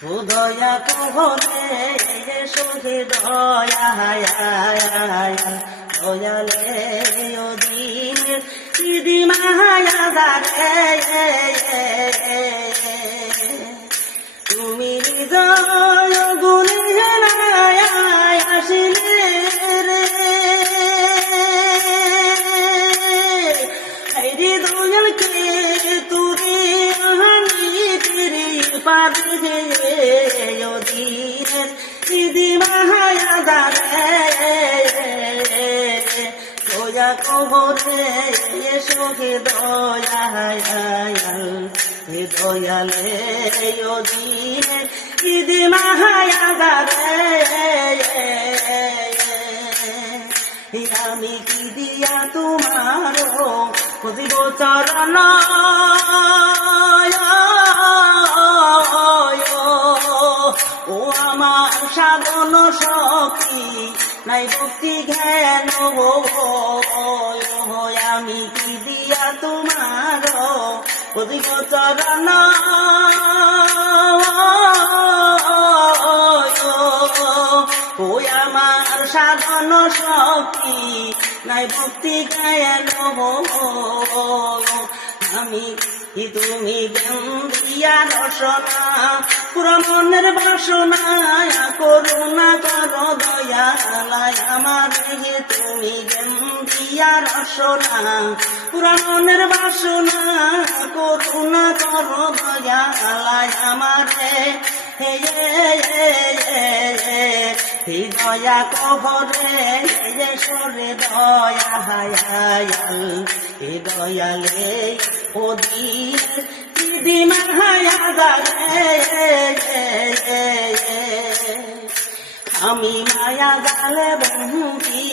ও দয়া করে সোহে দয়া দয়ালে ও দিন দিদি মায়া দারে তুমি হৃদয় গুনে আসিলে রে হৃদয়কে তুরে আনি ফিরে পারে দিনের দিদি মায়া দারে দয়া কবরে সোহে দয়া দয়ালে ও দিনের দিদি মায়া দারে আমি কি দিয়া তোমার খুঁজিব চরণ ও আমার সাধন সখী নাই ভক্তি জ্ঞান আমি কি দিয়া তোমার খুঁজিব চরণ ও আমার সাধন শক্তি নাই ভক্তি জ্ঞান আমি তুমি জ্ঞান দিয়া রসনা পুরা মনের বাসনা করুণা কর দয়ালায় আমার তুমি জ্ঞান দিয়া রসনা পুরা মনের বাসনা করুণা কর দয়ালায় আমার দয়া কবরে সরে দয়ালে ও দিদি মায়া দারে আমি মায়া গালে বন্ধি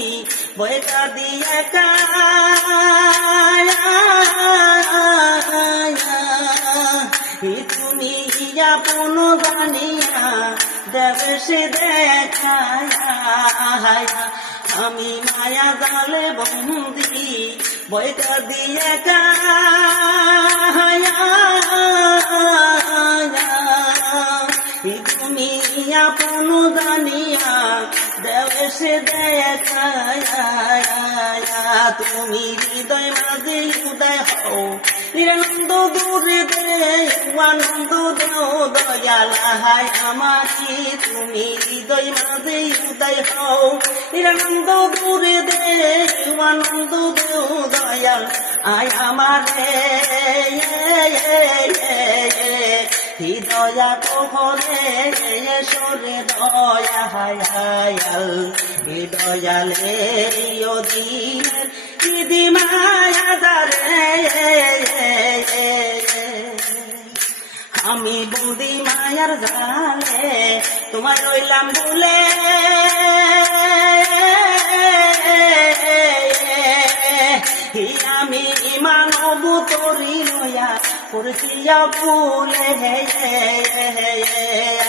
বইটা দিয়ে তুমি আপন জানিয়া দেবে সে দেখায় আমি মায়া জালে বন্দি বইটা দিয়ে তুমি আপন জানিয়া দেবে সে দেখায় তুমি হৃদয় মাঝে উদয় হও নিরানন্দ দূরে আনন্দ দেও দয়ালায় আমাকে তুমি হৃদয় মাঝে উদয় হও নিরানন্দ দূরে আনন্দ দেও দয়াল আয় আমারে হৃদয়া কবরে সরে দয়ালে ও দিনের দিদি মায়া দারে আমি বন্দি মায়ার জালে তোমায় রইলাম বলে আমি মানব তরি লয়া করছিয়া ফুলে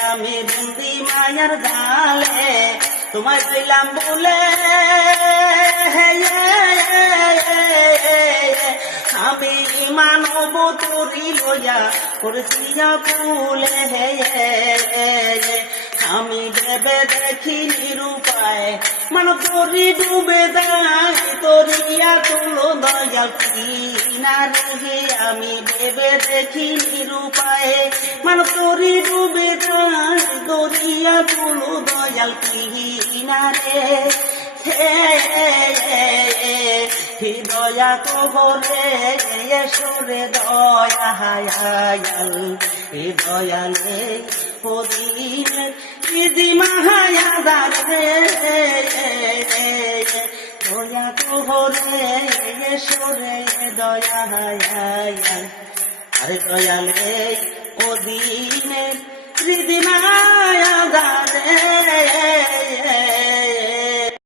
আমি বন্দি মায়ার জালে তোমায় রইলাম বলে আমি মানব তরি লয়া করছিয়া ফুলে আমি দেবে দেখি নিরূপায় মানব তরি ডুবে দেয় তরিয়া তুলো দয়াল কিনারে আমি দেবে দেখি নিরূপায় মানব তরি ডুবে দেয় তরিয়া তুলো দয়াল কিনারে হৃদয়া কবরে সরে দয়ালে ও দিনের দিদি মায়া দারে দয়া কবরে সরে আরে দয়ালে ও দিনের দিদি মায়া দারে